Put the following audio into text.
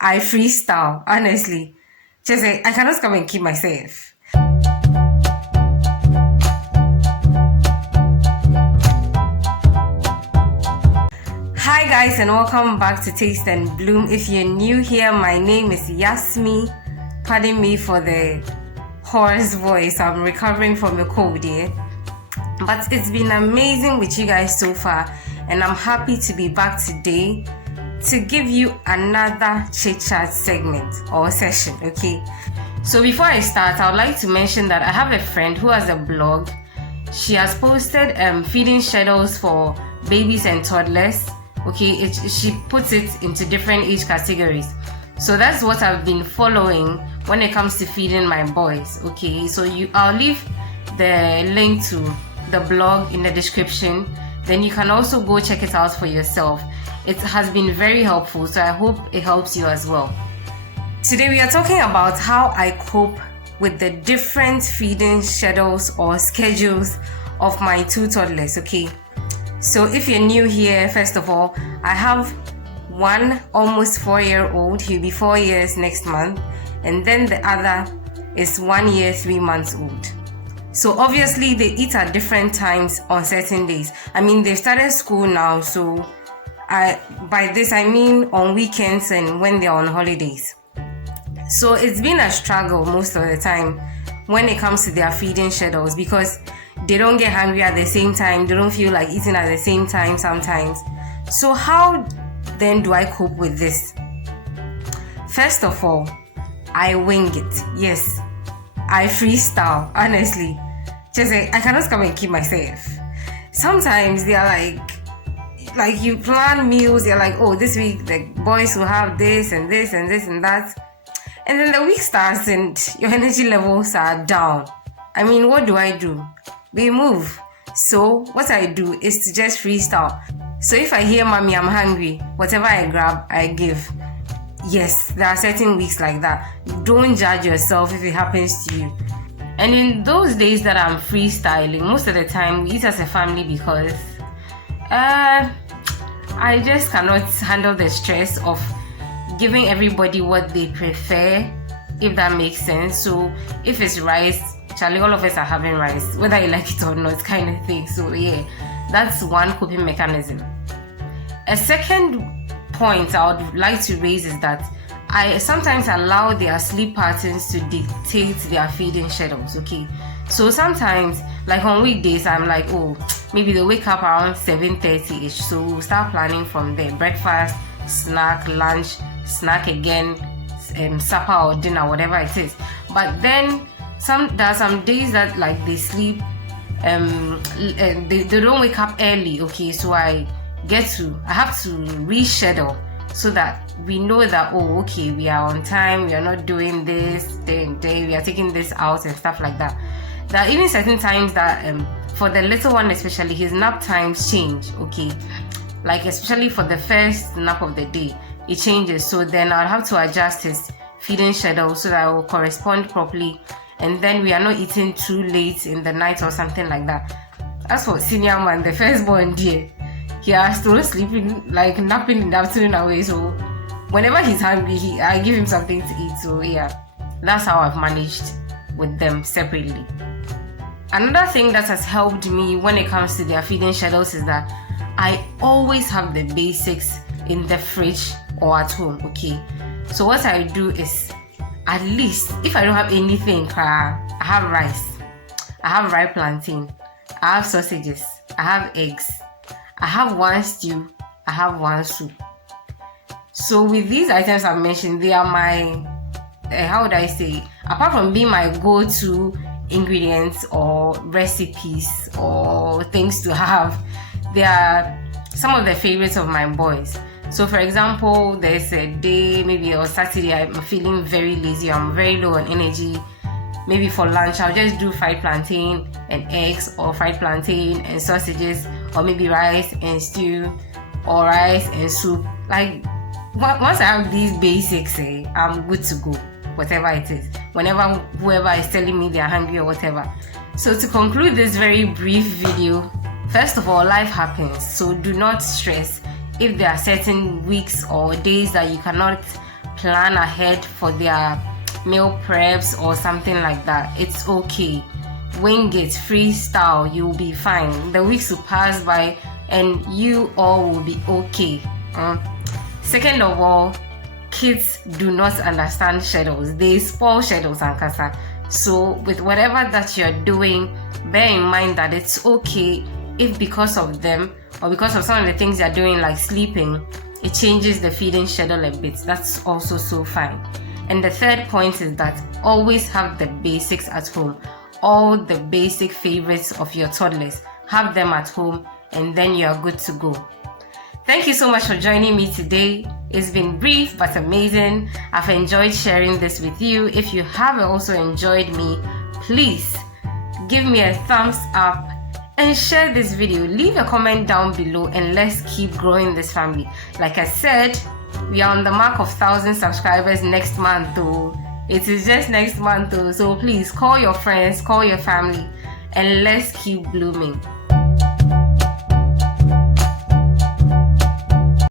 I freestyle, honestly. Just like, I cannot come and keep myself. Hi guys, and welcome back to Taste and Bloom. If you're new here, my name is Yasmi. Pardon me for the hoarse voice. I'm recovering from a cold, yeah. But it's been amazing with you guys so far, and I'm happy to be back today to give you another chit chat segment or session. Okay, so before I start, I would like to mention that I have a friend who has a blog. She has posted feeding schedules for babies and toddlers. Okay, she puts it into different age categories. So that's what I've been following when it comes to feeding my boys. Okay, so I'll leave the link to the blog in the description. Then you can also go check it out for yourself. It has been very helpful, so I hope it helps you as well. Today we are talking about how I cope with the different feeding schedules or schedules of my two toddlers. Okay, so if you're new here, first of all, I have one almost 4-year-old. He'll be 4 years next month, and then the other is 1 year 3 months old. So obviously they eat at different times on certain days. I mean, they've started school now, so by this I mean on weekends and when they're on holidays. So it's been a struggle most of the time when it comes to their feeding schedules, because they don't get hungry at the same time, they don't feel like eating at the same time sometimes. So how then do I cope with this? First of all, I wing it. Yes, I freestyle, honestly. Just like, I cannot come and keep myself. Sometimes they are like you plan meals, you're like, oh, this week the boys will have this and this and this and that. And then the week starts and your energy levels are down. I mean, what do? We move. So what I do is to just freestyle. So if I hear mommy, I'm hungry, whatever I grab, I give. Yes, there are certain weeks like that. Don't judge yourself if it happens to you. And in those days that I'm freestyling, most of the time we eat as a family because I just cannot handle the stress of giving everybody what they prefer, if that makes sense. So if it's rice, Charlie, all of us are having rice, whether you like it or not, kind of thing. So yeah, that's one coping mechanism. A second point I would like to raise is that I sometimes allow their sleep patterns to dictate their feeding schedules. Okay, so sometimes, like on weekdays, I'm like, oh, maybe they wake up around 7:30ish, so we'll start planning from there: breakfast, snack, lunch, snack again, supper or dinner, whatever it is. But then there are some days that like they sleep, they don't wake up early. Okay, so I have to reschedule so that we know that, oh, okay, we are on time, we are not doing this day and day, we are taking this out and stuff like that. There are even certain times that for the little one especially, his nap times change. Okay, like especially for the first nap of the day, it changes. So then I'll have to adjust his feeding schedule so that it will correspond properly, and then we are not eating too late in the night or something like that. As for senior man, the firstborn, dear, he are still sleeping, like napping in the afternoon away. So whenever he's hungry, I give him something to eat. So yeah, that's how I've managed with them separately. Another thing that has helped me when it comes to their feeding schedules is that I always have the basics in the fridge or at home. Okay, so what I do is, at least if I don't have anything, I have rice, I have ripe plantain, I have sausages, I have eggs, I have one stew, I have one soup. So with these items I've mentioned, they are my, how would I say, apart from being my go-to ingredients or recipes or things to have, they are some of the favorites of my boys. So for example, there's a day, maybe on Saturday, I'm feeling very lazy, I'm very low on energy. Maybe for lunch, I'll just do fried plantain and eggs, or fried plantain and sausages, or maybe rice and stew, or rice and soup. Like, once I have these basics, I'm good to go, whatever it is. Whenever whoever is telling me they're hungry or whatever. So to conclude this very brief video, first of all, life happens, so do not stress if there are certain weeks or days that you cannot plan ahead for their meal preps or something like that. It's okay. Wing it, freestyle, you'll be fine. The weeks will pass by and you all will be okay. Second of all, kids do not understand schedules. They spoil schedules and kasa. So with whatever that you're doing, bear in mind that it's okay if because of them or because of some of the things you're doing like sleeping, it changes the feeding schedule a bit. That's also so fine. And the third point is that always have the basics at home. All the basic favorites of your toddlers, have them at home, and then you are good to go. Thank you so much for joining me today. It's been brief but amazing. I've enjoyed sharing this with you. If you have also enjoyed me, please give me a thumbs up and share this video. Leave a comment down below and let's keep growing this family. Like I said, we are on the mark of 1,000 subscribers next month though. It is just next month though. So please call your friends, call your family, and let's keep blooming.